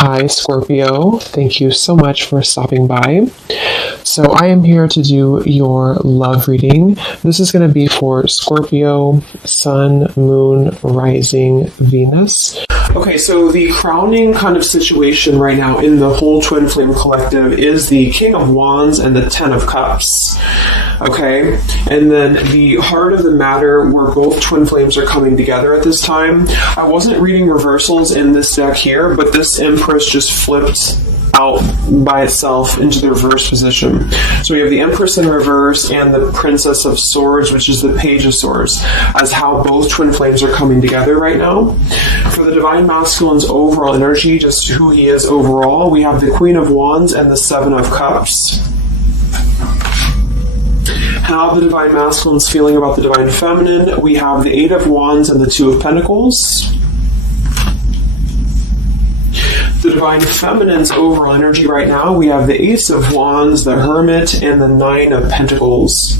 Hi, Scorpio. Thank you so much for stopping by. So, I am here to do your love reading. This is going to be for Scorpio, Sun, Moon, Rising, Venus. Okay, so the crowning kind of situation right now in the whole Twin Flame Collective is the King of Wands and the Ten of Cups. Okay, and then the heart of the matter where both twin flames are coming together at this time. I wasn't reading reversals in this deck here, but this Empress just flipped out by itself into the reverse position. So we have the Empress in reverse and the Princess of Swords, which is the Page of Swords, as how both twin flames are coming together right now. For the Divine Masculine's overall energy, just who he is overall, we have the Queen of Wands and the Seven of Cups. How the Divine Masculine's feeling about the Divine Feminine, we have the Eight of Wands and the Two of Pentacles. The Divine Feminine's overall energy right now, we have the Ace of Wands, the Hermit, and the Nine of Pentacles.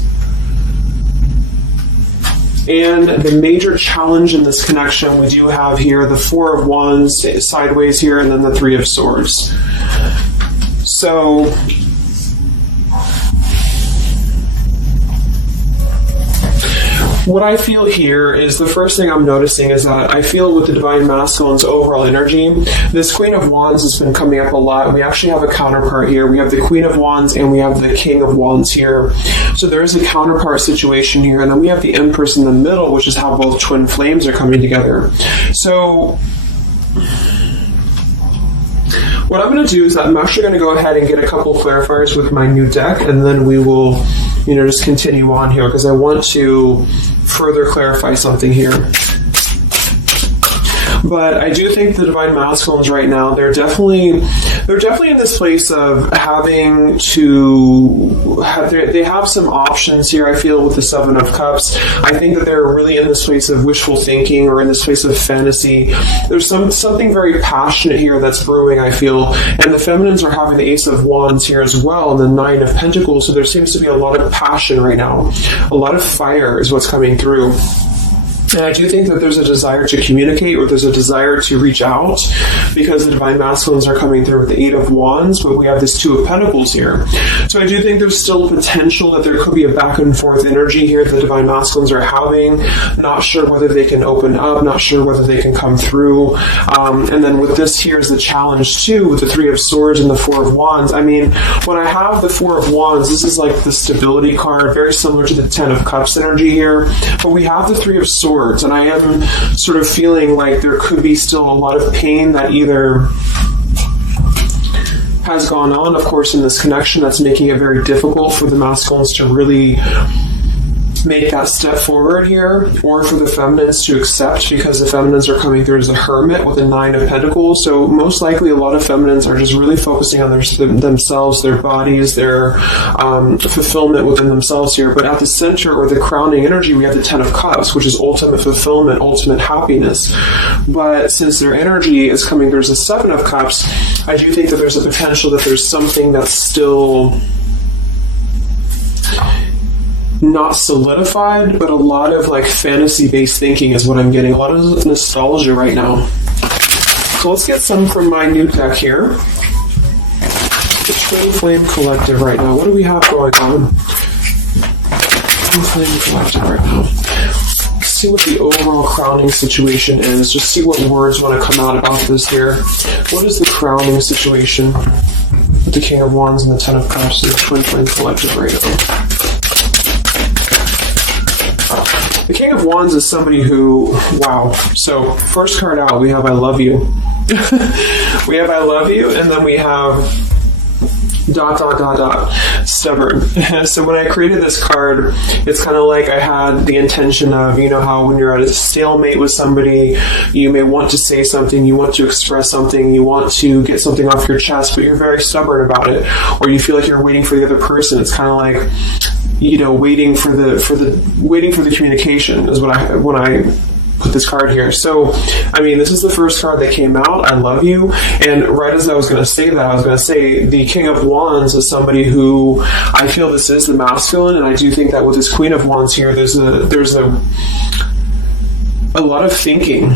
And the major challenge in this connection, we do have here the Four of Wands sideways here, and then the Three of Swords. So what I feel here is the first thing I'm noticing is that I feel with the Divine Masculine's overall energy, this Queen of Wands has been coming up a lot. We actually have a counterpart here. We have the Queen of Wands and we have the King of Wands here. So there is a counterpart situation here. And then we have the Empress in the middle, which is how both twin flames are coming together. So what I'm going to do is I'm actually going to go ahead and get a couple clarifiers with my new deck, and then we will, just continue on here because I want to further clarify something here. But I do think the Divine Masculines right now, they're definitely in this place of having to they have some options here. I feel with the Seven of Cups, I think that they're really in this place of wishful thinking or in this place of fantasy. There's something very passionate here that's brewing, I feel, and the Feminines are having the Ace of Wands here as well and the Nine of Pentacles. So there seems to be a lot of passion right now. A lot of fire is what's coming through. And I do think that there's a desire to communicate or there's a desire to reach out because the Divine Masculines are coming through with the Eight of Wands, but we have this Two of Pentacles here. So I do think there's still potential that there could be a back and forth energy here that the Divine Masculines are having. Not sure whether they can open up, not sure whether they can come through. And then with this here is the challenge too with the Three of Swords and the Four of Wands. I mean, when I have the Four of Wands, this is like the stability card, very similar to the Ten of Cups energy here. But we have the Three of Swords. And I am sort of feeling like there could be still a lot of pain that either has gone on, of course, in this connection that's making it very difficult for the masculines to really make that step forward here, or for the feminines to accept because the feminines are coming through as the Hermit with the Nine of Pentacles. So most likely a lot of feminines are just really focusing on themselves, their bodies, their fulfillment within themselves here. But at the center or the crowning energy, we have the Ten of Cups, which is ultimate fulfillment, ultimate happiness. But since their energy is coming through as the Seven of Cups, I do think that there's a potential that there's something that's still not solidified, but a lot of like fantasy-based thinking is what I'm getting. A lot of nostalgia right now. So let's get some from my new deck here. The Twin Flame Collective right now. What do we have going on? Twin Flame Collective right now. Let's see what the overall crowning situation is. Just see what words want to come out about this here. What is the crowning situation with the King of Wands and the Ten of Cups and the Twin Flame Collective right now? The King of Wands is somebody who, wow. So first card out, we have I love you. We have I love you, and then we have ... stubborn. So when I created this card, it's kind of like I had the intention of, how when you're at a stalemate with somebody, you may want to say something, you want to express something, you want to get something off your chest, but you're very stubborn about it, or you feel like you're waiting for the other person. It's kind of like, waiting for the communication is when I put this card here. So, I mean, this is the first card that came out, I love you, and right as I was going to say that, I was going to say the King of Wands is somebody who I feel this is the masculine, and I do think that with this Queen of Wands here, there's a lot of thinking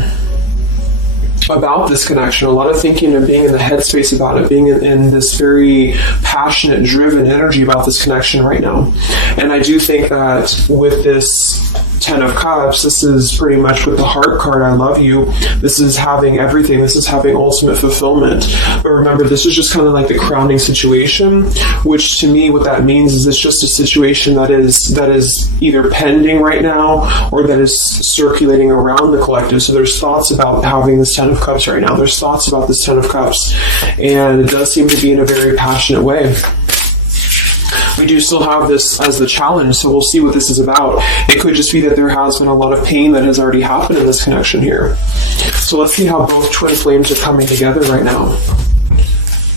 about this connection, a lot of thinking and being in the headspace about it, being in this very passionate, driven energy about this connection right now. And I do think that with this Ten of Cups, this is pretty much with the heart card, I love you. This is having everything. This is having ultimate fulfillment. But remember, this is just kind of like the crowning situation, which to me, what that means is it's just a situation that is either pending right now or that is circulating around the collective. So there's thoughts about having this Ten of Cups right now. There's thoughts about this Ten of Cups. And it does seem to be in a very passionate way. We do still have this as the challenge, so we'll see what this is about. It could just be that there has been a lot of pain that has already happened in this connection here. So let's see how both twin flames are coming together right now.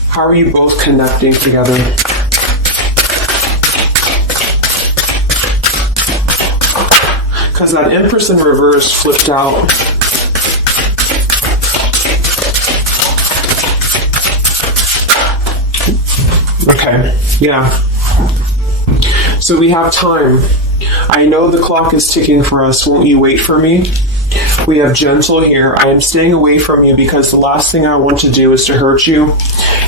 How are you both connecting together? Because that Empress in reverse flipped out. Okay, yeah. So we have time. I know the clock is ticking for us. Won't you wait for me? We have gentle here. I am staying away from you because the last thing I want to do is to hurt you.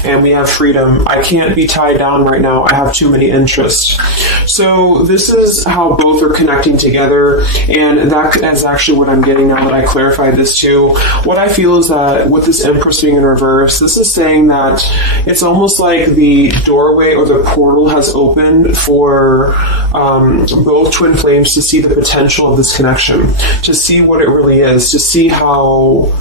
And we have freedom. I can't be tied down right now. I have too many interests. So this is how both are connecting together. And that is actually what I'm getting now that I clarified this too. What I feel is that with this Empress being in reverse, this is saying that it's almost like the doorway or the portal has opened for both twin flames to see the potential of this connection, to see what it really is, to see how...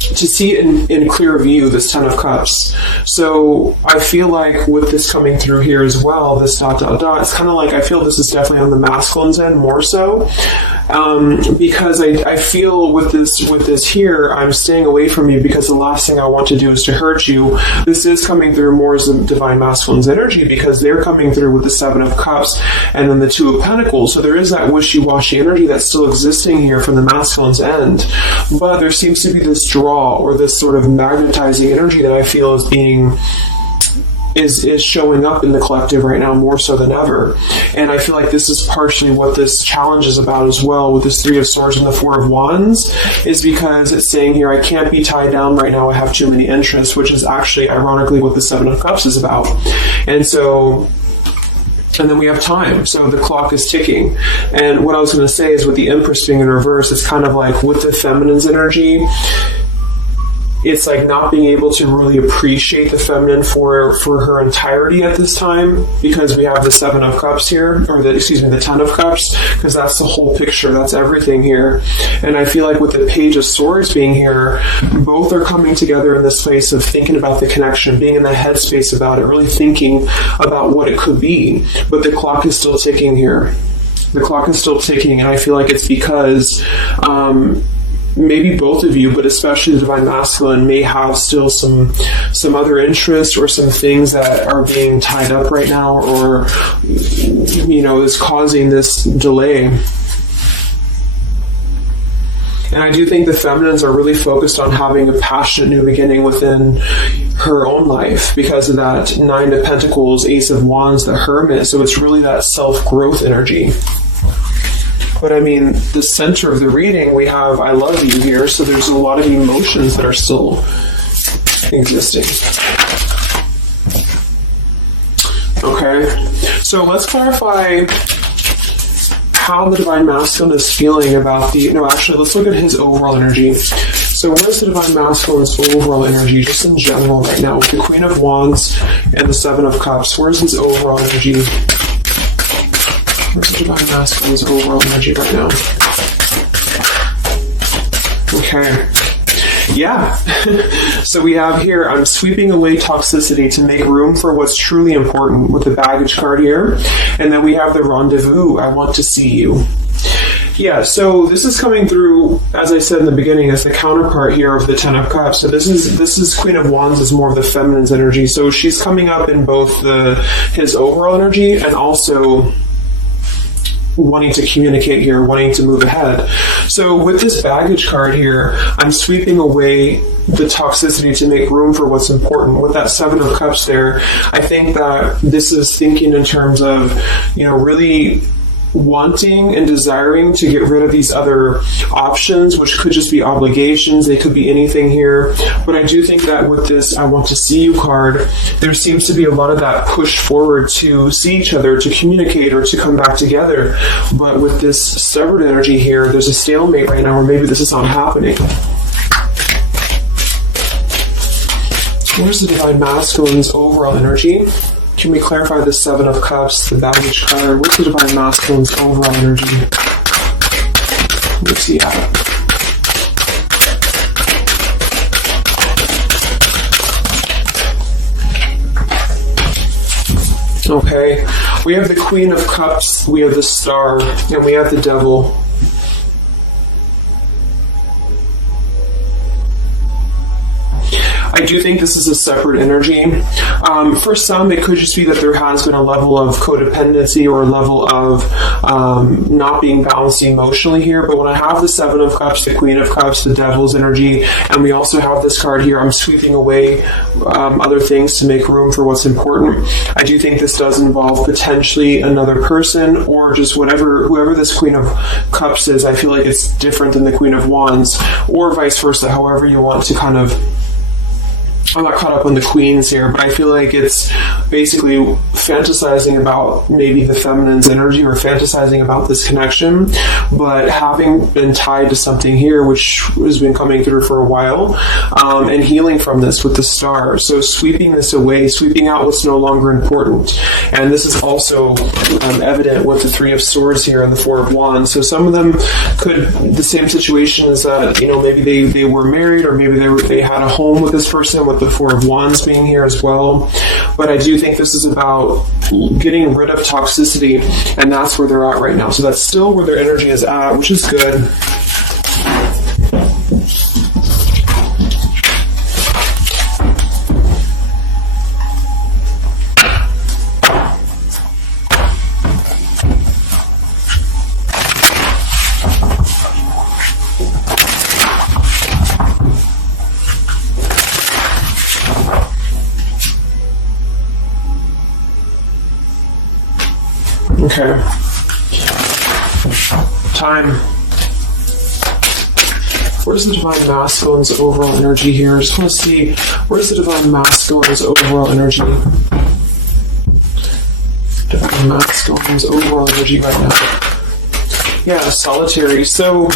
to see it in clear view, this Ten of Cups. So I feel like with this coming through here as well, this ... it's kind of like I feel this is definitely on the masculine's end more so. Because I feel with this here, I'm staying away from you because the last thing I want to do is to hurt you. This is coming through more as the divine masculine's energy because they're coming through with the Seven of Cups and then the Two of Pentacles. So there is that wishy-washy energy that's still existing here from the masculine's end. But there seems to be this draw or this sort of magnetizing energy that I feel is being is showing up in the collective right now more so than ever. And I feel like this is partially what this challenge is about as well with this Three of Swords and the Four of Wands, is because it's saying here, I can't be tied down right now, I have too many interests, which is actually ironically what the Seven of Cups is about. And then we have time, so the clock is ticking. And what I was going to say is with the Empress being in reverse, it's kind of like with the feminine's energy, it's like not being able to really appreciate the feminine for her entirety at this time, because we have the Seven of Cups here, or the Ten of Cups, because that's the whole picture, that's everything here. And I feel like with the Page of Swords being here, both are coming together in this place of thinking about the connection, being in the headspace about it, really thinking about what it could be. But the clock is still ticking here. The clock is still ticking, and I feel like it's because maybe both of you, but especially the Divine Masculine, may have still some other interests or some things that are being tied up right now, or is causing this delay. And I do think the feminines are really focused on having a passionate new beginning within her own life because of that Nine of Pentacles, Ace of Wands, the Hermit. So it's really that self-growth energy. But I mean, the center of the reading, we have I love you here, so there's a lot of emotions that are still existing. Okay, so let's clarify how the Divine Masculine is feeling about let's look at his overall energy. So where's the Divine Masculine's overall energy, just in general right now, with the Queen of Wands and the Seven of Cups? Where's his overall energy? Where's the Divine Masculine's overall energy right now? Okay. Yeah. So we have here, I'm sweeping away toxicity to make room for what's truly important, with the Baggage card here. And then we have the Rendezvous, I want to see you. Yeah, so this is coming through, as I said in the beginning, as the counterpart here of the Ten of Cups. So this is Queen of Wands is more of the feminine's energy. So she's coming up in both his overall energy and also wanting to communicate here, wanting to move ahead. So with this Baggage card here, I'm sweeping away the toxicity to make room for what's important. With that Seven of Cups there, I think that this is thinking in terms of, really wanting and desiring to get rid of these other options, which could just be obligations. They could be anything here. But I do think that with this I want to see you card, there seems to be a lot of that push forward to see each other, to communicate, or to come back together. But with this severed energy here, there's a stalemate right now, or maybe this is not happening. Where's the Divine Masculine's overall energy? Can we clarify the Seven of Cups, the baggage card? What's the Divine Masculine's overall energy? Let's see how. Okay, we have the Queen of Cups, we have the Star, and we have the Devil. I do think this is a separate energy. For some, it could just be that there has been a level of codependency or a level of not being balanced emotionally here. But when I have the Seven of Cups, the Queen of Cups, the Devil's energy, and we also have this card here, I'm sweeping away other things to make room for what's important. I do think this does involve potentially another person, or just whoever this Queen of Cups is. I feel like it's different than the Queen of Wands, or vice versa, however you want to kind of. I'm not caught up on the queens here, but I feel like it's basically fantasizing about maybe the feminine's energy, or fantasizing about this connection, but having been tied to something here, which has been coming through for a while, and healing from this with the Star. So sweeping this away, sweeping out what's no longer important. And this is also evident with the Three of Swords here and the Four of Wands. So some of them the same situation is that, maybe they were married, or maybe they had a home with this person, with the Four of Wands being here as well. But I do think this is about getting rid of toxicity, and that's where they're at right now. So that's still where their energy is at, which is good. Okay. Time. Where's the Divine Masculine's overall energy here? I just want to see, where's the Divine Masculine's overall energy? Divine Masculine's overall energy right now. Yeah, Solitary. So,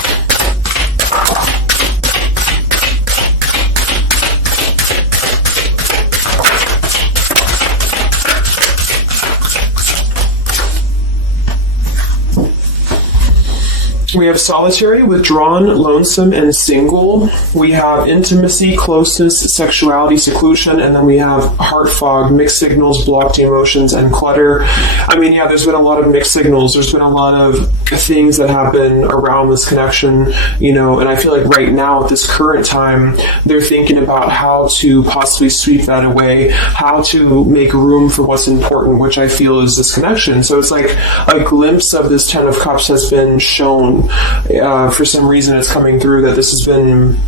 we have solitary, withdrawn, lonesome, and single. We have intimacy, closeness, sexuality, seclusion, and then we have heart fog, mixed signals, blocked emotions, and clutter. I mean, yeah, there's been a lot of mixed signals. There's been a lot of things that happen around this connection, and I feel like right now at this current time, they're thinking about how to possibly sweep that away, how to make room for what's important, which I feel is this connection. So it's like a glimpse of this Ten of Cups has been shown. For some reason it's coming through that this has been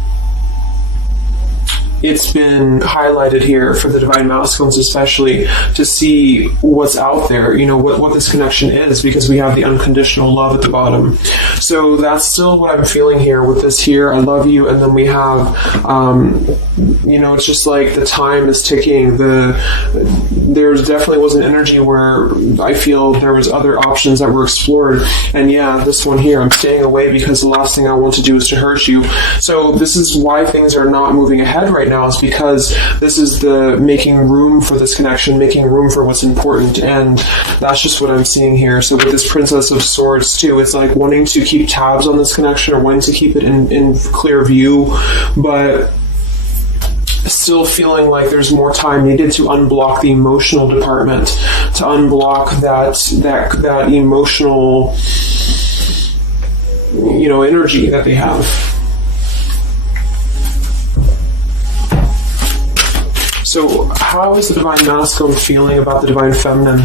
highlighted here for the Divine Masculines, especially to see what's out there, what this connection is, because we have the unconditional love at the bottom. So that's still what I'm feeling here with this here. I love you. And then we have, it's just like the time is ticking. There definitely was an energy where I feel there was other options that were explored. And yeah, this one here, I'm staying away because the last thing I want to do is to hurt you. So this is why things are not moving ahead right now, is because this is the making room for this connection, making room for what's important, and that's just what I'm seeing here. So with this Princess of Swords too, it's like wanting to keep tabs on this connection, or wanting to keep it in clear view, but still feeling like there's more time needed to unblock the emotional department, to unblock that emotional energy that they have. So how is the Divine Masculine feeling about the Divine Feminine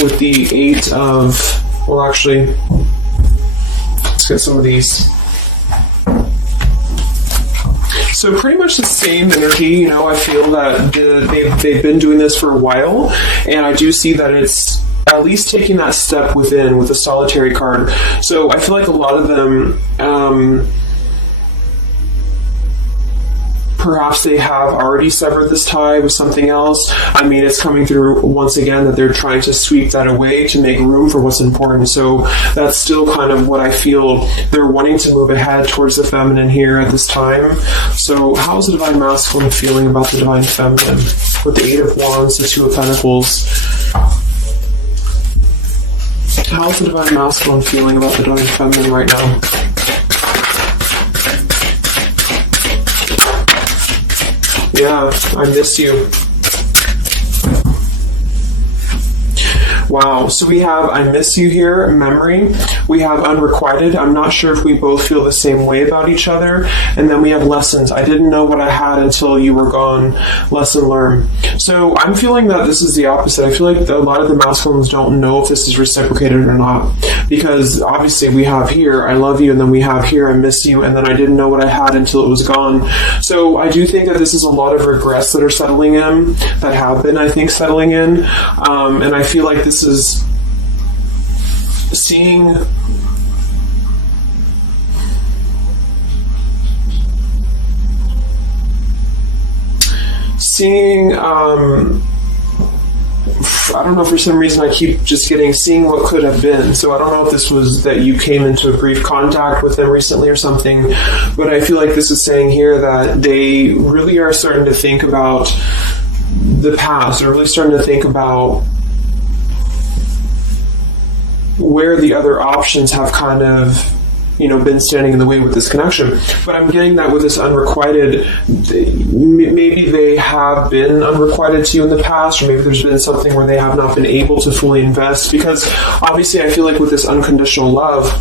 with the Eight of... Well, actually, let's get some of these. So pretty much the same energy, I feel that they've been doing this for a while, and I do see that it's at least taking that step within with the solitary card. So I feel like a lot of them, perhaps they have already severed this tie with something else. I mean, it's coming through once again that they're trying to sweep that away to make room for what's important. So that's still kind of what I feel. They're wanting to move ahead towards the feminine here at this time. So how's the Divine Masculine feeling about the Divine Feminine? With the Eight of Wands, the Two of Pentacles. How's the Divine Masculine feeling about the Divine Feminine right now? Yeah, I miss you. Wow, so we have I miss you here, memory. We have unrequited. I'm not sure if we both feel the same way about each other. And then we have lessons. I didn't know what I had until you were gone. Lesson learned. So I'm feeling that this is the opposite. I feel like a lot of the masculines don't know if this is reciprocated or not. Because obviously we have here, I love you, and then we have here, I miss you, and then I didn't know what I had until it was gone. So I do think that this is a lot of regrets that are settling in, that have been, I think, settling in. And I feel like this is seeing I don't know, for some reason I keep just seeing what could have been. So I don't know if this was that you came into a brief contact with them recently or something, but I feel like this is saying here that they really are starting to think about the past. They're really starting to think about where the other options have kind of, been standing in the way with this connection. But I'm getting that with this unrequited, maybe they have been unrequited to you in the past, or maybe there's been something where they have not been able to fully invest, because obviously I feel like with this unconditional love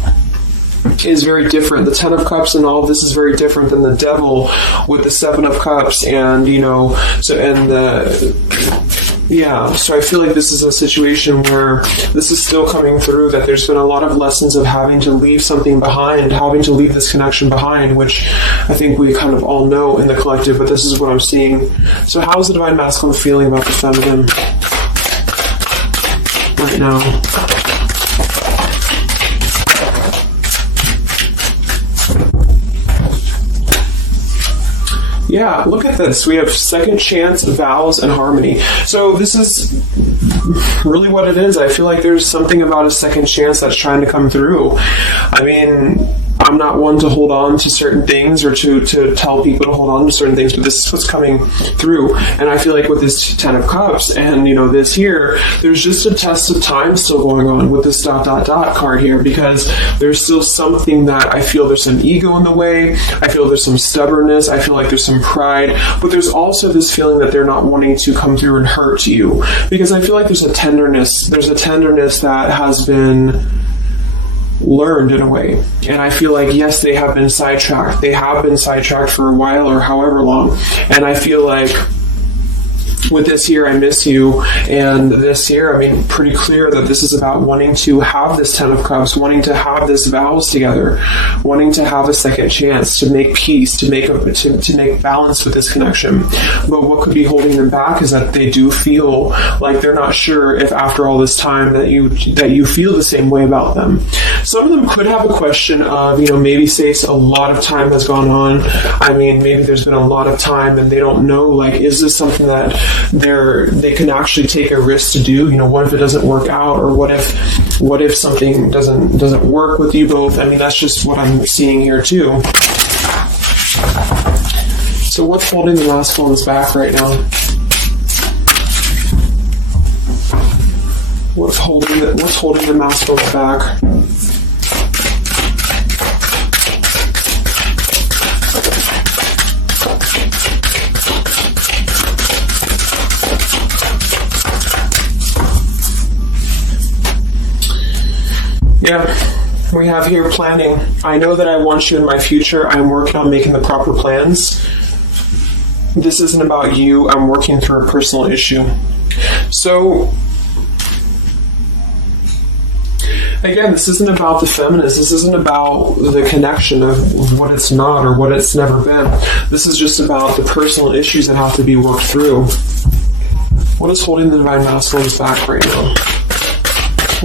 is very different. The Ten of Cups and all of this is very different than the Devil with the Seven of Cups, and so I feel like this is a situation where this is still coming through, that there's been a lot of lessons of having to leave something behind, having to leave this connection behind, which I think we kind of all know in the collective, but this is what I'm seeing. So how is the Divine Masculine feeling about the feminine right now? Yeah, look at this. We have second chance, vows, and harmony. So this is really what it is. I feel like there's something about a second chance that's trying to come through. I mean, I'm not one to hold on to certain things or to tell people to hold on to certain things, but this is what's coming through. And I feel like with this Ten of Cups and, this here, there's just a test of time still going on with this ... card here, because there's still something that I feel there's some ego in the way. I feel there's some stubbornness. I feel like there's some pride, but there's also this feeling that they're not wanting to come through and hurt you, because I feel like there's a tenderness that has been learned in a way. And I feel like, yes, they have been sidetracked. They have been sidetracked for a while or however long. And I feel like with this here, I miss you, and this here, pretty clear that this is about wanting to have this Ten of Cups, wanting to have this vows together, wanting to have a second chance to make peace, to make balance with this connection. But what could be holding them back is that they do feel like they're not sure if after all this time that you feel the same way about them. Some of them could have a question of, maybe say a lot of time has gone on. Maybe there's been a lot of time and they don't know, is this something that they can actually take a risk to do? What if it doesn't work out, or what if something doesn't work with you both? That's just what I'm seeing here too. So what's holding the masculines back right now? What's holding the masculines back? Yeah, we have here planning. I know that I want you in my future. I'm working on making the proper plans. This isn't about you. I'm working through a personal issue. So, again, this isn't about the feminist. This isn't about the connection of what it's not or what it's never been. This is just about the personal issues that have to be worked through. What is holding the Divine Masculines back right now?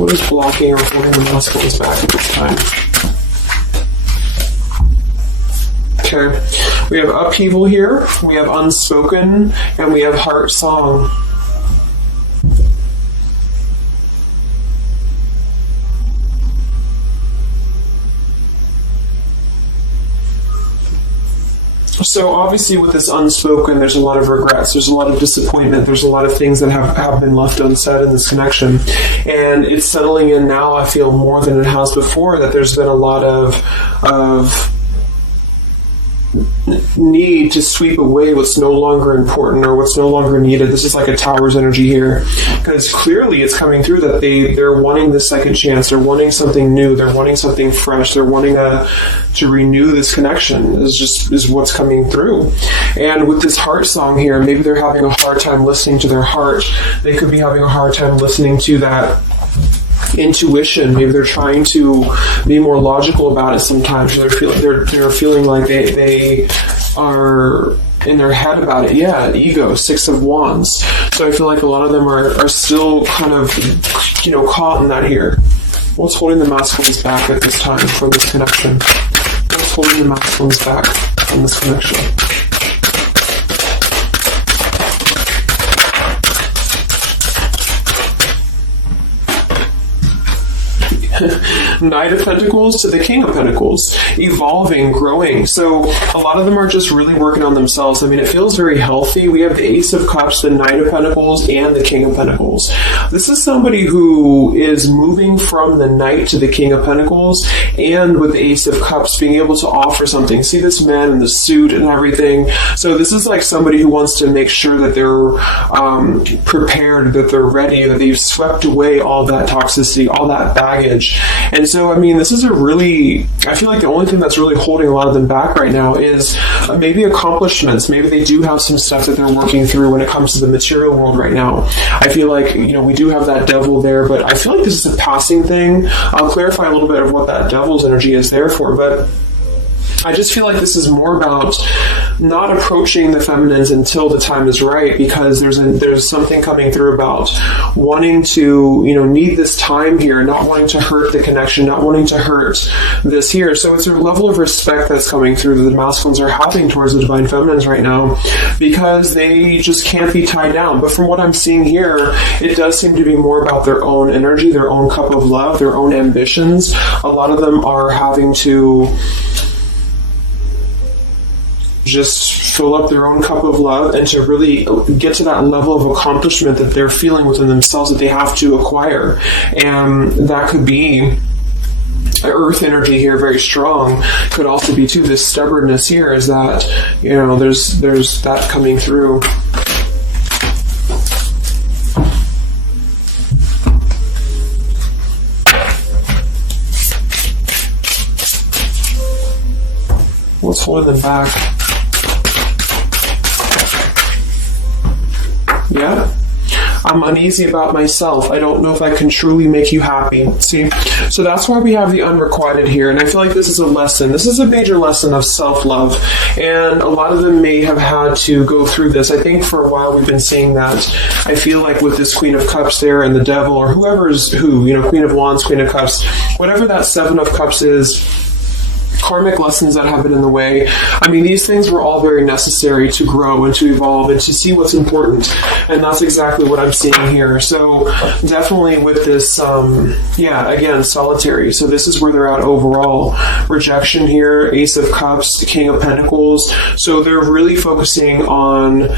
What is blocking or holding the masculines back at this time? Okay, we have upheaval here, we have unspoken, and we have heart song. So obviously with this unspoken, there's a lot of regrets, there's a lot of disappointment, there's a lot of things that have been left unsaid in this connection. And it's settling in now, I feel, more than it has before, that there's been a lot of need to sweep away what's no longer important or what's no longer needed. This is like a tower's energy here, because clearly it's coming through that they're wanting the second chance, they're wanting something new, they're wanting something fresh, they're wanting to renew this connection is what's coming through. And with this heart song here, maybe they're having a hard time listening to their heart. They could be having a hard time listening to that intuition. Maybe they're trying to be more logical about it sometimes. They're feeling like they are in their head about it. Yeah, ego, 6 of Wands. So I feel like a lot of them are still kind of, caught in that here. What's holding the masculines back at this time from this connection? What's holding the masculines back from this connection? Knight of Pentacles to the King of Pentacles, evolving, growing. So a lot of them are just really working on themselves. I mean, it feels very healthy. We have the Ace of Cups, the Knight of Pentacles, and the King of Pentacles. This is somebody who is moving from the Knight to the King of Pentacles, and with the Ace of Cups being able to offer something. See this man in the suit and everything. So this is like somebody who wants to make sure that they're prepared, that they're ready, that they've swept away all that toxicity, all that baggage. And so, I mean, this is I feel like the only thing that's really holding a lot of them back right now is maybe accomplishments. Maybe they do have some stuff that they're working through when it comes to the material world right now. I feel like, we do have that devil there, but I feel like this is a passing thing. I'll clarify a little bit of what that devil's energy is there for, but I just feel like this is more about not approaching the feminines until the time is right, because there's something coming through about wanting to, need this time here, not wanting to hurt the connection, not wanting to hurt this here. So it's a level of respect that's coming through that the masculines are having towards the divine feminines right now, because they just can't be tied down. But from what I'm seeing here, it does seem to be more about their own energy, their own cup of love, their own ambitions. A lot of them are having to just fill up their own cup of love and to really get to that level of accomplishment that they're feeling within themselves that they have to acquire. And that could be earth energy here, very strong. Could also be too this stubbornness here, is that there's that coming through. What's holding them back? Yeah. I'm uneasy about myself. I don't know if I can truly make you happy. See? So that's why we have the unrequited here. And I feel like this is a lesson. This is a major lesson of self-love. And a lot of them may have had to go through this. I think for a while we've been seeing that. I feel like with this Queen of Cups there and the Devil, or whoever's who, Queen of Wands, Queen of Cups, whatever that Seven of Cups is, karmic lessons that have been in the way. I mean, these things were all very necessary to grow and to evolve and to see what's important. And that's exactly what I'm seeing here. So definitely with this, again, solitary. So this is where they're at overall. Rejection here, Ace of Cups, King of Pentacles. So they're really focusing on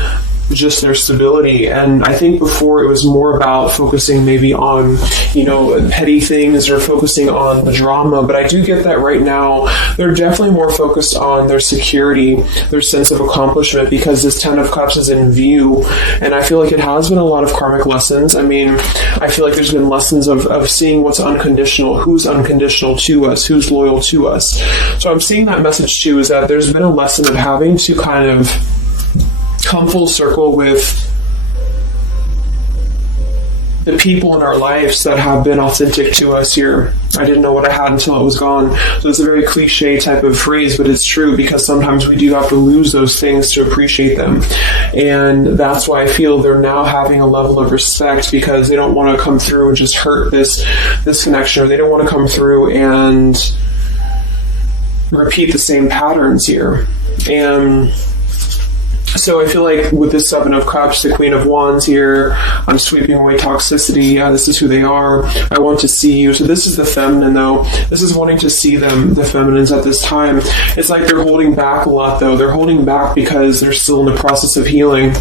just their stability. And I think before it was more about focusing maybe on, petty things or focusing on the drama. But I do get that right now they're definitely more focused on their security, their sense of accomplishment, because this Ten of Cups is in view. And I feel like it has been a lot of karmic lessons. I mean, I feel like there's been lessons of seeing what's unconditional, who's unconditional to us, who's loyal to us. So I'm seeing that message too, is that there's been a lesson of having to kind of come full circle with the people in our lives that have been authentic to us here. I didn't know what I had until it was gone. So it's a very cliche type of phrase, but it's true, because sometimes we do have to lose those things to appreciate them. And that's why I feel they're now having a level of respect, because they don't want to come through and just hurt this connection, or they don't want to come through and repeat the same patterns here. And so I feel like with this Seven of Cups, the Queen of Wands here, I'm sweeping away toxicity. This is who they are. I want to see you. So this is the feminine, though. This is wanting to see them, the feminines at this time. It's like they're holding back a lot, though. They're holding back because they're still in the process of healing.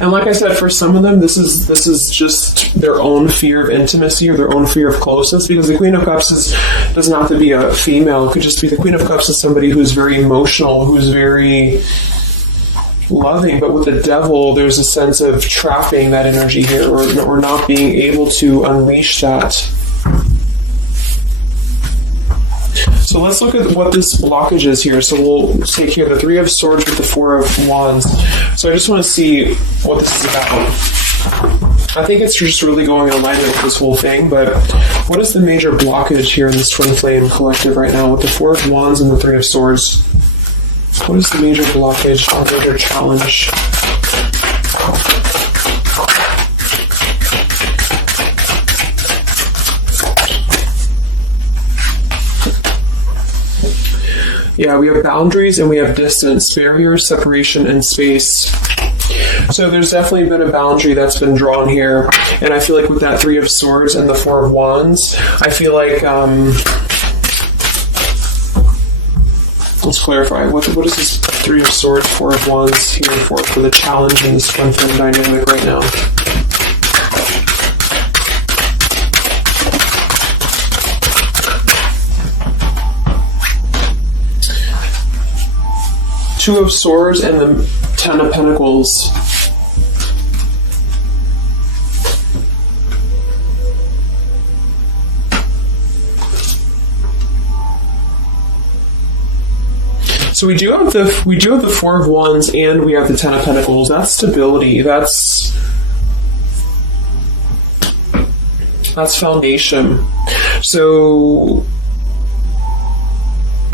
And like I said, for some of them, this is just their own fear of intimacy, or their own fear of closeness, because the Queen of Cups doesn't have to be a female. It could just be the Queen of Cups is somebody who's very emotional, who's very loving. But with the Devil, there's a sense of trapping that energy here, or not being able to unleash that. So let's look at what this blockage is here. So we'll take here the Three of Swords with the Four of Wands. So I just want to see what this is about. I think it's just really going in alignment with this whole thing, but what is the major blockage here in this Twin Flame collective right now with the Four of Wands and the Three of Swords? What is the major blockage or major challenge? Yeah, we have boundaries and we have distance, barriers, separation, and space. So there's definitely been a boundary that's been drawn here. And I feel like with that Three of Swords and the Four of Wands, I feel like, let's clarify, what is this Three of Swords, Four of Wands here for the challenge in this Twin Flame dynamic right now? Two of Swords and the Ten of Pentacles. So we do have the Four of Wands and we have the Ten of Pentacles. That's stability. That's foundation. So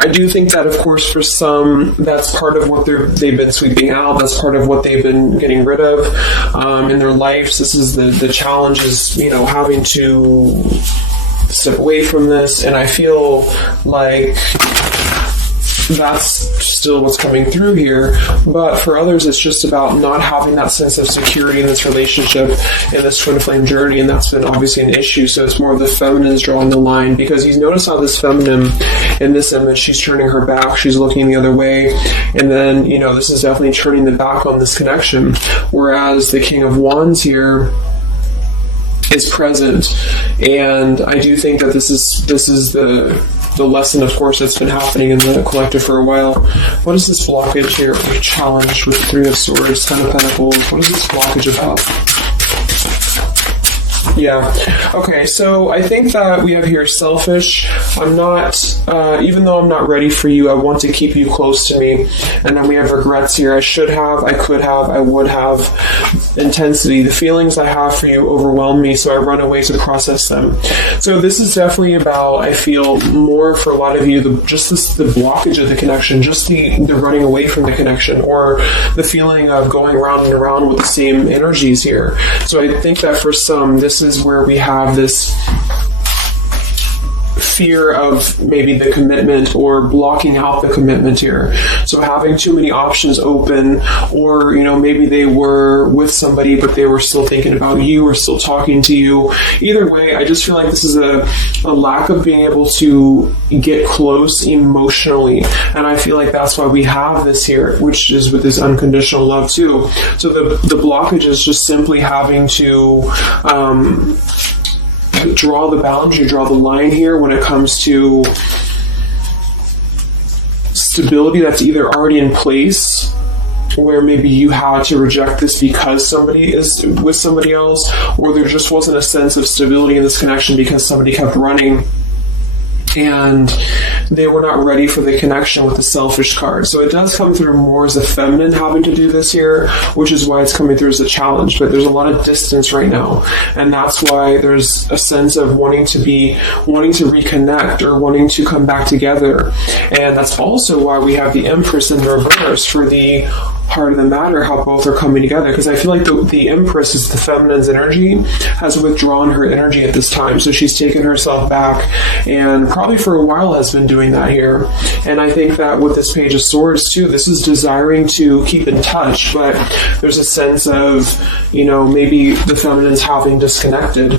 I do think that, of course, for some, that's part of what they've been sweeping out. That's part of what they've been getting rid of in their lives. This is the challenge is, having to step away from this. And I feel like that's still what's coming through here. But for others, it's just about not having that sense of security in this relationship, in this Twin Flame journey, and that's been obviously an issue. So it's more of the feminines drawing the line, because you notice how this feminine in this image, she's turning her back, she's looking the other way, and then, this is definitely turning the back on this connection. Whereas the King of Wands here is present, and I do think that this is the lesson, of course, that's been happening in the collective for a while. What is this blockage here or challenge with Three of Swords, Ten of Pentacles? What is this blockage about? Yeah. Okay, so I think that we have here selfish. I'm not, even though I'm not ready for you, I want to keep you close to me. And then we have regrets here. I should have, I could have, I would have. Intensity. The feelings I have for you overwhelm me, so I run away to process them. So this is definitely about, I feel, more for a lot of you, the blockage of the connection, just the running away from the connection, or the feeling of going around and around with the same energies here. So I think that for some, this is where we have this fear of maybe the commitment, or blocking out the commitment here. So having too many options open, or, maybe they were with somebody, but they were still thinking about you or still talking to you. Either way, I just feel like this is a lack of being able to get close emotionally. And I feel like that's why we have this here, which is with this unconditional love too. So the blockage is just simply having to, draw the boundary, draw the line here when it comes to stability that's either already in place, where maybe you had to reject this because somebody is with somebody else, or there just wasn't a sense of stability in this connection because somebody kept running and they were not ready for the connection with the selfish card. So it does come through more as a feminine having to do this here, which is why it's coming through as a challenge. But there's a lot of distance right now, and that's why there's a sense of wanting to reconnect or wanting to come back together. And that's also why we have the Empress in the reverse for the heart of the matter, how both are coming together, because I feel like the Empress is the feminine's energy, has withdrawn her energy at this time, so she's taken herself back, and probably for a while has been doing that here. And I think that with this Page of Swords too, this is desiring to keep in touch, but there's a sense of, maybe the feminine's having disconnected.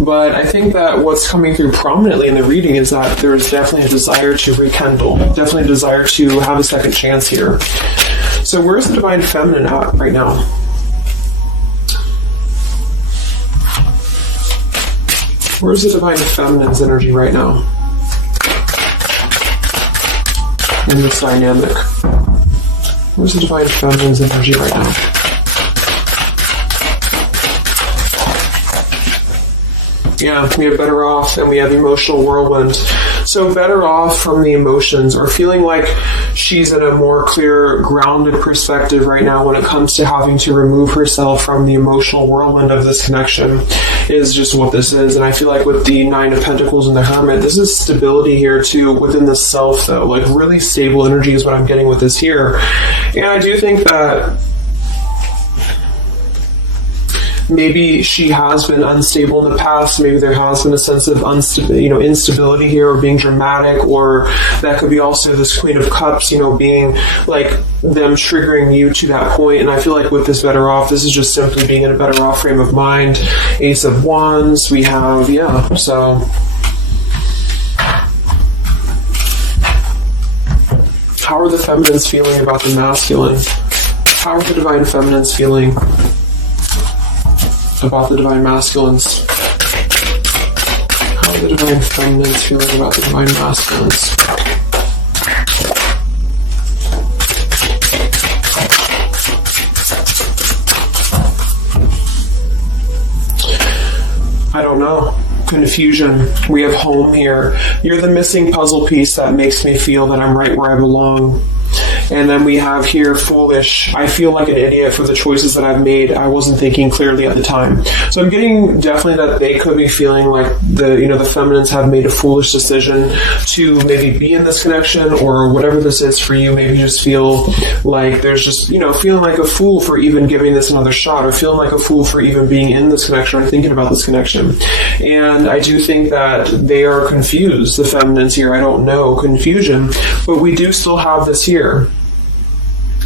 But I think that what's coming through prominently in the reading is that there is definitely a desire to rekindle, definitely a desire to have a second chance here. So where's the Divine Feminine at right now? Where's the Divine Feminine's energy right now in this dynamic? Where's the Divine Feminine's energy right now? Yeah, we have Better Off and we have Emotional Whirlwind. So Better Off from the emotions, or feeling like she's in a more clear, grounded perspective right now when it comes to having to remove herself from the emotional whirlwind of this connection, is just what this is. And I feel like with the Nine of Pentacles and the Hermit, this is stability here too within the self, though. Like really stable energy is what I'm getting with this here. And I do think that maybe she has been unstable in the past. Maybe there has been a sense of instability here, or being dramatic, or that could be also this Queen of Cups, being like them triggering you to that point. And I feel like with this Better Off, this is just simply being in a better off frame of mind. Ace of Wands, we have, so how are the feminines feeling about the masculine? How are the Divine Feminines feeling about the Divine Masculines? How are the Divine Feminines feeling about the Divine Masculines? I don't know. Confusion. We have home here. You're the missing puzzle piece that makes me feel that I'm right where I belong. And then we have here Foolish. I feel like an idiot for the choices that I've made. I wasn't thinking clearly at the time. So I'm getting definitely that they could be feeling like the feminines have made a foolish decision to maybe be in this connection, or whatever this is for you. Maybe just feel like there's just, feeling like a fool for even giving this another shot, or feeling like a fool for even being in this connection or thinking about this connection. And I do think that they are confused, the feminines here. I don't know, confusion. But we do still have this here.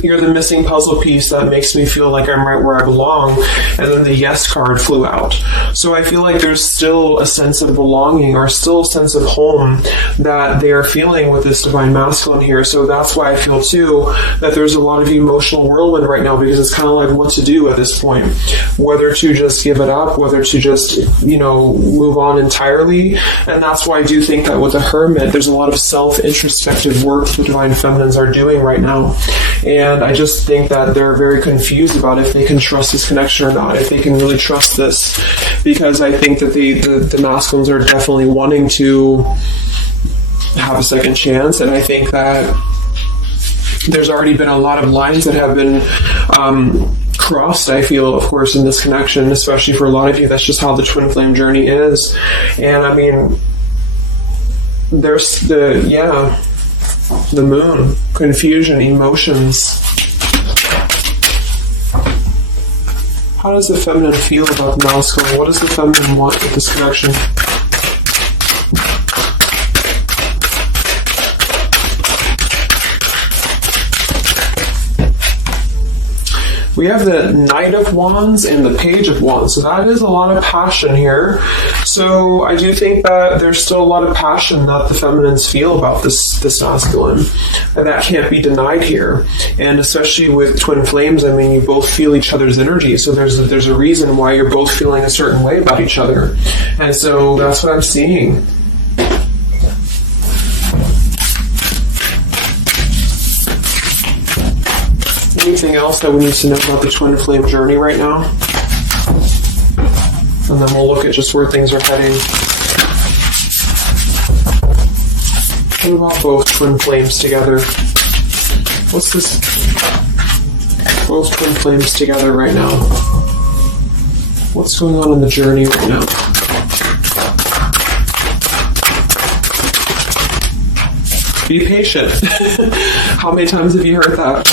You're the missing puzzle piece that makes me feel like I'm right where I belong. And then the Yes card flew out. So I feel like there's still a sense of belonging, or still a sense of home that they are feeling with this Divine Masculine here. So that's why I feel too that there's a lot of emotional whirlwind right now, because it's kind of like what to do at this point. Whether to just give it up, whether to just, move on entirely. And that's why I do think that with the Hermit, there's a lot of self-introspective work the Divine Feminines are doing right now. And I just think that they're very confused about if they can trust this connection or not, if they can really trust this. Because I think that the masculines are definitely wanting to have a second chance. And I think that there's already been a lot of lines that have been crossed, I feel, of course, in this connection, especially for a lot of you. That's just how the twin flame journey is. And I mean, there's the moon, confusion, emotions. How does the feminine feel about the masculine? What does the feminine want with this connection? We have the Knight of Wands and the Page of Wands. So that is a lot of passion here. So I do think that there's still a lot of passion that the feminines feel about this masculine. And that can't be denied here. And especially with twin flames, I mean, you both feel each other's energy. So there's a reason why you're both feeling a certain way about each other. And so that's what I'm seeing. Anything else that we need to know about the twin flame journey right now? And then we'll look at just where things are heading. What about both twin flames together? What's this? Both twin flames together right now. What's going on in the journey right now? Be patient. How many times have you heard that?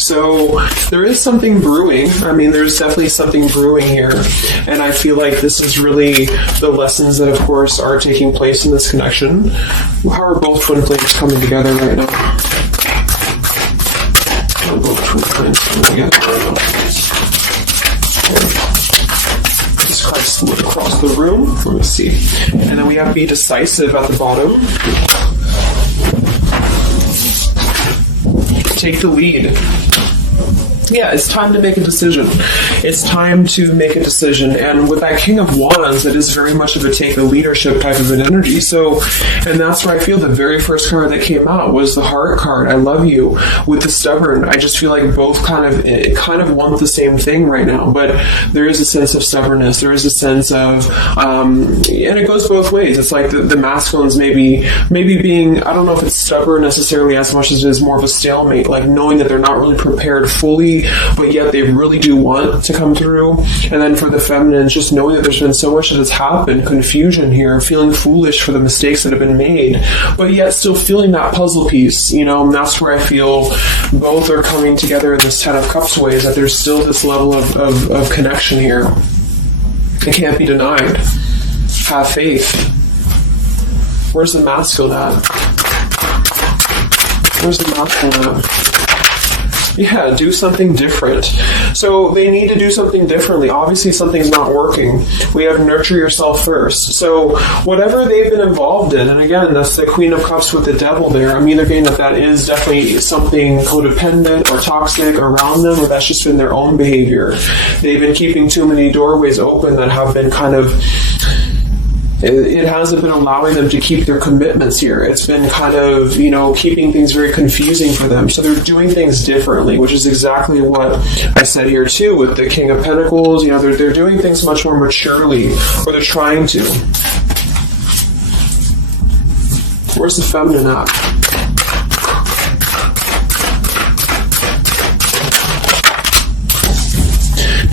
So there is something brewing. I mean, there's definitely something brewing here. And I feel like this is really the lessons that, of course, are taking place in this connection. How are both twin flames coming together right now? How are both twin flames coming together right now? Just kind of split across the room. Let me see. And then we have be decisive at the bottom. Take the lead. Yeah, it's time to make a decision. It's time to make a decision. And with that King of Wands, it is very much of a take the leadership type of an energy. So, and that's where I feel the very first card that came out was the Heart card. I love you. With the Stubborn, I just feel like both kind of want the same thing right now. But there is a sense of stubbornness. There is a sense of, and it goes both ways. It's like the masculines maybe being, I don't know if it's stubborn necessarily as much as it is more of a stalemate, like knowing that they're not really prepared fully, but yet they really do want to come through. And then for the feminines, just knowing that there's been so much that has happened, confusion here, feeling foolish for the mistakes that have been made, but yet still feeling that puzzle piece, you know. And that's where I feel both are coming together in this Ten of Cups ways, that there's still this level of connection here. It can't be denied. Have faith. Where's the masculine at? Where's the masculine at? Yeah, do something different. So they need to do something differently. Obviously, something's not working. We have nurture yourself first. So whatever they've been involved in, and again, that's the Queen of Cups with the Devil there. I'm either getting that is definitely something codependent or toxic around them, or that's just been their own behavior. They've been keeping too many doorways open that have been kind of... It hasn't been allowing them to keep their commitments here. It's been kind of, keeping things very confusing for them. So they're doing things differently, which is exactly what I said here too with the King of Pentacles. They're doing things much more maturely, or they're trying to. Where's the feminine at?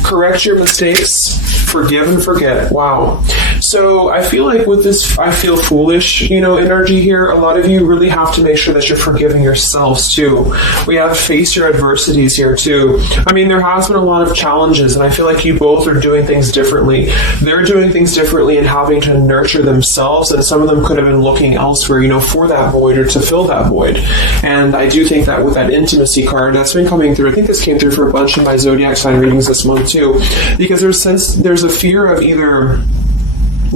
Correct your mistakes. Forgive and forget. Wow. So I feel like with this I feel foolish, energy here, a lot of you really have to make sure that you're forgiving yourselves too. We have to face your adversities here too. I mean, there has been a lot of challenges, and I feel like you both are doing things differently. They're doing things differently and having to nurture themselves, and some of them could have been looking elsewhere, for that void or to fill that void. And I do think that with that intimacy card that's been coming through, I think this came through for a bunch of my zodiac sign readings this month too, because there's a fear of either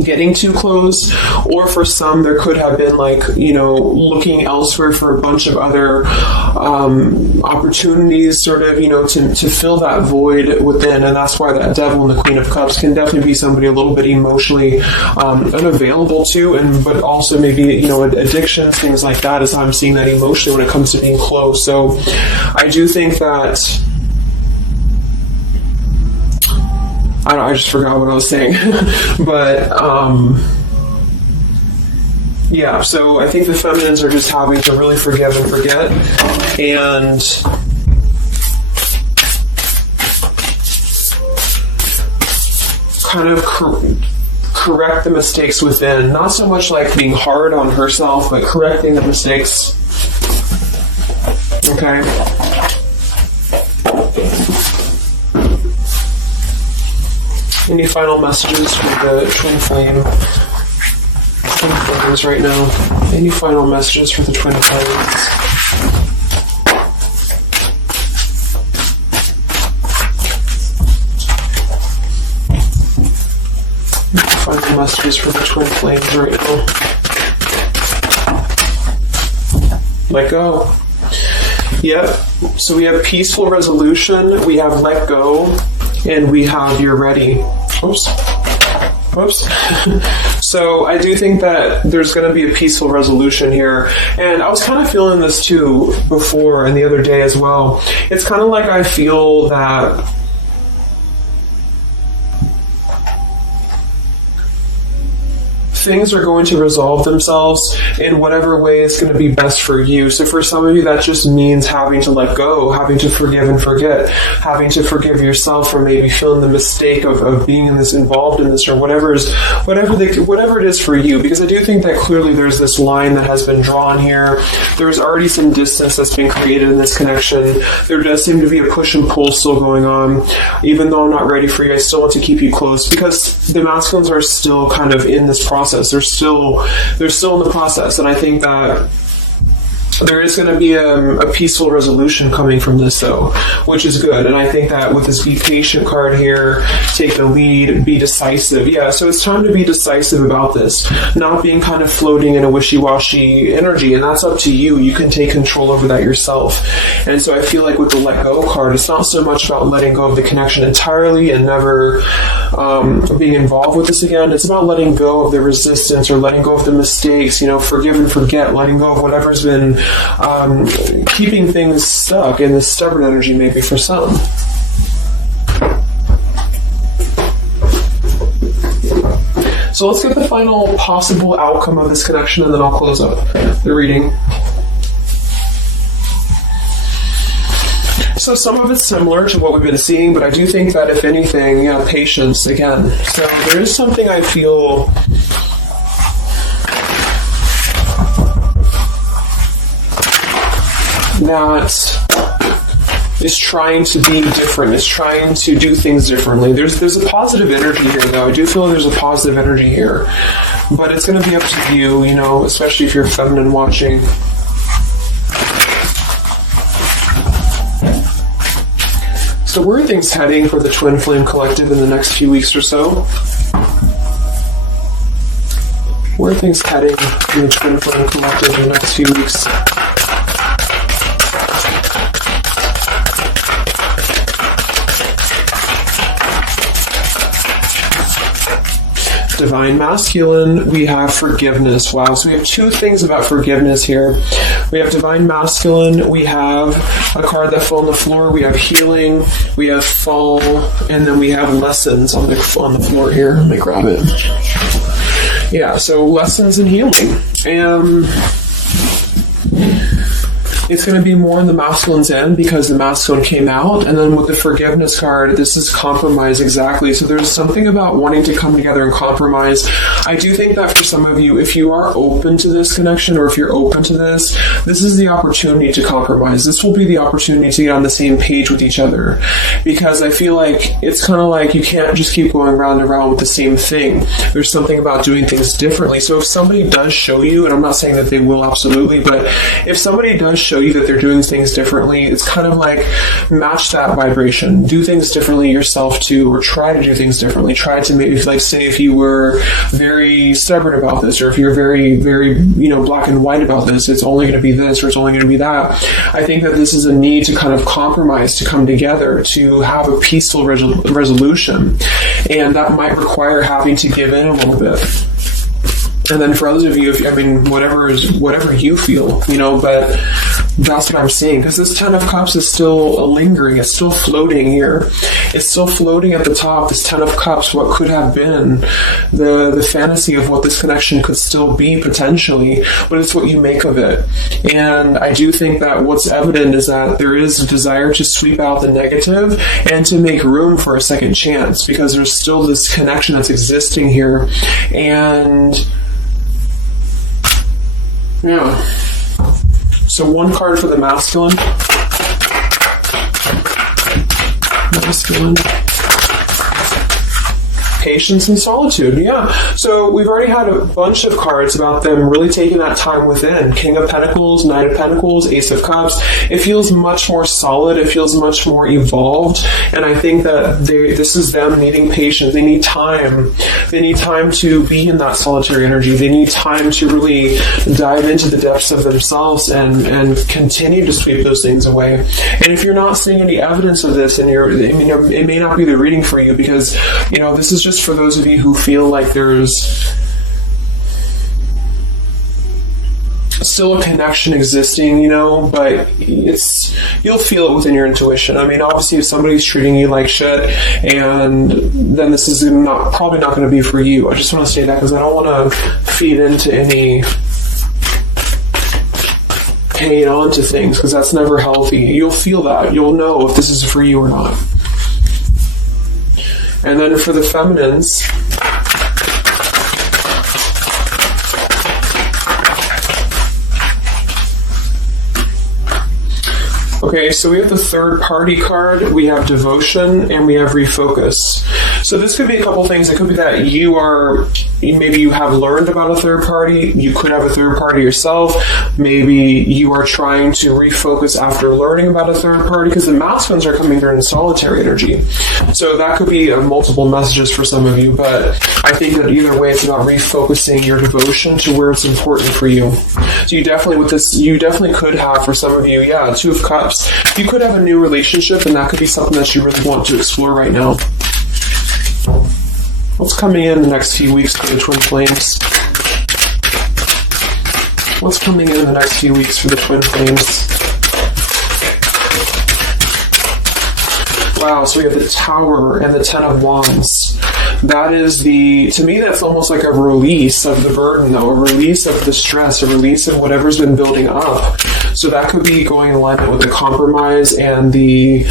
getting too close, or for some there could have been looking elsewhere for a bunch of other opportunities sort of to fill that void within. And that's why that Devil and the Queen of Cups can definitely be somebody a little bit emotionally unavailable to, but also maybe addictions, things like that, is how I'm seeing that emotionally when it comes to being close. So I do think that I just forgot what I was saying. But, yeah, so I think the feminines are just having to really forgive and forget. And kind of correct the mistakes within. Not so much like being hard on herself, but correcting the mistakes. Okay? Any final messages for the twin flames right now? Any final messages for the twin flames? Final messages for the twin flames right now. Let go. Yep. So we have peaceful resolution. We have let go. And we have you're ready. Oops. So I do think that there's going to be a peaceful resolution here. And I was kind of feeling this too before and the other day as well. It's kind of like I feel that things are going to resolve themselves in whatever way is going to be best for you. So for some of you, that just means having to let go, having to forgive and forget, having to forgive yourself for maybe feeling the mistake of being involved in this, or whatever it is for you. Because I do think that clearly there's this line that has been drawn here. There's already some distance that's been created in this connection. There does seem to be a push and pull still going on. Even though I'm not ready for you, I still want to keep you close, because the masculines are still kind of in this process. They're still in the process, and I think that there is going to be a peaceful resolution coming from this, though, which is good. And I think that with this Be Patient card here, take the lead, be decisive. Yeah, so it's time to be decisive about this, not being kind of floating in a wishy-washy energy, and that's up to you. You can take control over that yourself. And so I feel like with the Let Go card, it's not so much about letting go of the connection entirely and never being involved with this again. It's about letting go of the resistance, or letting go of the mistakes, forgive and forget, letting go of whatever's been keeping things stuck in this stubborn energy, maybe for some. So let's get the final possible outcome of this connection, and then I'll close up the reading. So some of it's similar to what we've been seeing, but I do think that if anything, patience again. So there is something I feel that is trying to be different, is trying to do things differently. There's a positive energy here, though. I do feel there's a positive energy here. But it's going to be up to you, especially if you're feminine watching. So where are things heading for the Twin Flame Collective in the next few weeks or so? Where are things heading in the Twin Flame Collective in the next few weeks? Divine Masculine, we have forgiveness. Wow, so we have two things about forgiveness here. We have Divine Masculine, we have a card that fell on the floor, we have healing, we have fall, and then we have lessons on the floor here. Let me grab it. Yeah, so lessons and healing. It's going to be more in the masculine's end because the masculine came out. And then with the forgiveness card, this is compromise exactly. So there's something about wanting to come together and compromise. I do think that for some of you, if you are open to this connection, or if you're open to this is the opportunity to compromise. This will be the opportunity to get on the same page with each other. Because I feel like it's kind of like you can't just keep going round and round with the same thing. There's something about doing things differently. So if somebody does show you, and I'm not saying that they will absolutely, but if somebody does show you that they're doing things differently, it's kind of like match that vibration. Do things differently yourself too, or try to do things differently. Try to maybe, like, say if you were very stubborn about this, or if you're very, very, black and white about this, it's only going to be this, or it's only going to be that. I think that this is a need to kind of compromise, to come together, to have a peaceful resolution. And that might require having to give in a little bit. And then for others of you, whatever you feel, but that's what I'm seeing. Because this Ten of Cups is still lingering. It's still floating here. It's still floating at the top. This Ten of Cups, what could have been the fantasy of what this connection could still be potentially, but it's what you make of it. And I do think that what's evident is that there is a desire to sweep out the negative and to make room for a second chance, because there's still this connection that's existing here. And yeah. So one card for the masculine. Masculine. Patience and solitude, yeah. So we've already had a bunch of cards about them really taking that time within. King of Pentacles, Knight of Pentacles, Ace of Cups. It feels much more solid. It feels much more evolved. And I think that this is them needing patience. They need time. They need time to be in that solitary energy. They need time to really dive into the depths of themselves and continue to sweep those things away. And if you're not seeing any evidence of this, and it may not be the reading for you, because this is just for those of you who feel like there's still a connection existing, but you'll feel it within your intuition. I mean, obviously, if somebody's treating you like shit, and then this is probably not going to be for you. I just want to say that because I don't want to feed into any hanging on to things, because that's never healthy. You'll feel that. You'll know if this is for you or not. And then for the feminines, okay, so we have the third party card, we have devotion, and we have refocus. So this could be a couple things. It could be that maybe you have learned about a third party. You could have a third party yourself. Maybe you are trying to refocus after learning about a third party, because the masculines are coming through in solitary energy. So that could be multiple messages for some of you, but I think that either way, it's about refocusing your devotion to where it's important for you. So you definitely could have, for some of you, Two of Cups. You could have a new relationship, and that could be something that you really want to explore right now. What's coming in the next few weeks for the twin flames? What's coming in the next few weeks for the twin flames? Wow, so we have the Tower and the Ten of Wands. That is to me, that's almost like a release of the burden, though, a release of the stress, a release of whatever's been building up. So that could be going in alignment with the compromise and the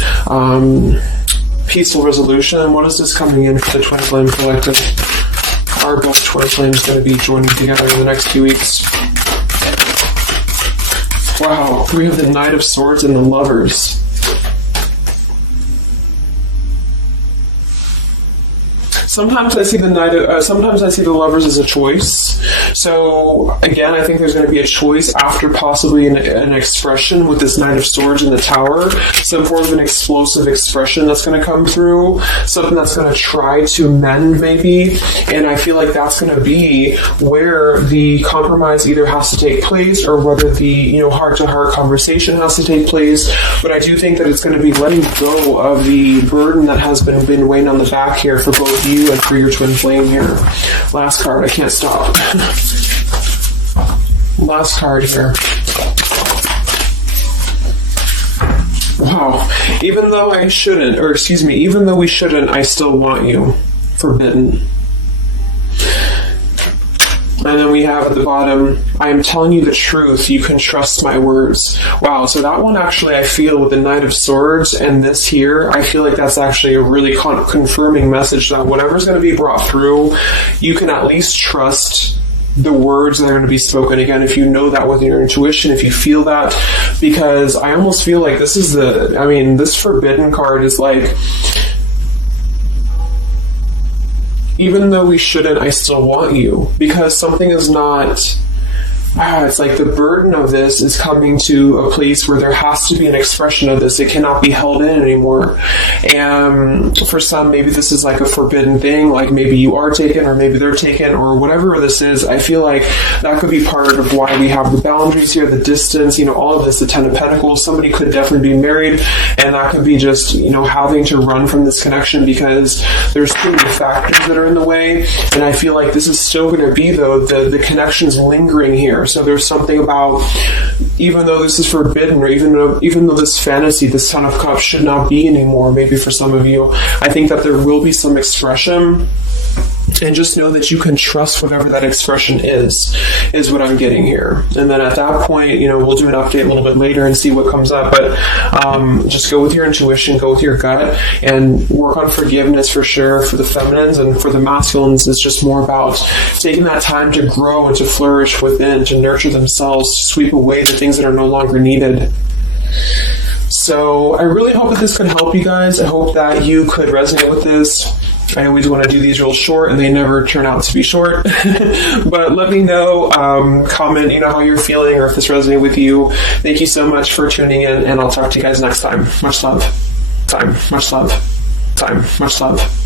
peaceful resolution. What is this coming in for the Twin Flame Collective? Are both Twin Flames going to be joining together in the next few weeks? Wow, we have the Knight of Swords and the Lovers. Sometimes I see sometimes I see the Lovers as a choice. So again, I think there's going to be a choice after possibly an expression with this Knight of Swords in the Tower. Some form of an explosive expression that's going to come through. Something that's going to try to mend, maybe. And I feel like that's going to be where the compromise either has to take place, or whether the heart-to-heart conversation has to take place. But I do think that it's going to be letting go of the burden that has been weighing on the back here for both you and for your twin flame here. Last card, I can't stop. Last card here. Wow. Even though we shouldn't, I still want you. Forbidden. And then we have at the bottom, I am telling you the truth, you can trust my words. Wow, so that one actually, I feel with the Knight of Swords and this here, I feel like that's actually a really confirming message that whatever's going to be brought through, you can at least trust the words that are going to be spoken. Again, if you know that with your intuition, if you feel that, because I almost feel like this Forbidden card is like, even though we shouldn't, I still want you. Because something is not... it's like the burden of this is coming to a place where there has to be an expression of this. It cannot be held in anymore. And for some, maybe this is like a forbidden thing, like maybe you are taken or maybe they're taken or whatever this is. I feel like that could be part of why we have the boundaries here, the distance, all of this, the Ten of Pentacles. Somebody could definitely be married, and that could be just, having to run from this connection because there's too many factors that are in the way. And I feel like this is still going to be, though, the connection's lingering here. So there's something about, even though this is forbidden, or even though this fantasy, this Ten of Cups should not be anymore, maybe for some of you, I think that there will be some expression. And just know that you can trust whatever that expression is what I'm getting here. And then at that point, we'll do an update a little bit later and see what comes up. But just go with your intuition, go with your gut, and work on forgiveness for sure for the feminines. And for the masculines, it's just more about taking that time to grow and to flourish within, to nurture themselves, to sweep away the things that are no longer needed. So I really hope that this could help you guys. I hope that you could resonate with this. I always want to do these real short, and they never turn out to be short. But let me know, comment, how you're feeling, or if this resonated with you. Thank you so much for tuning in, and I'll talk to you guys next time. Much love. Much love. Much love.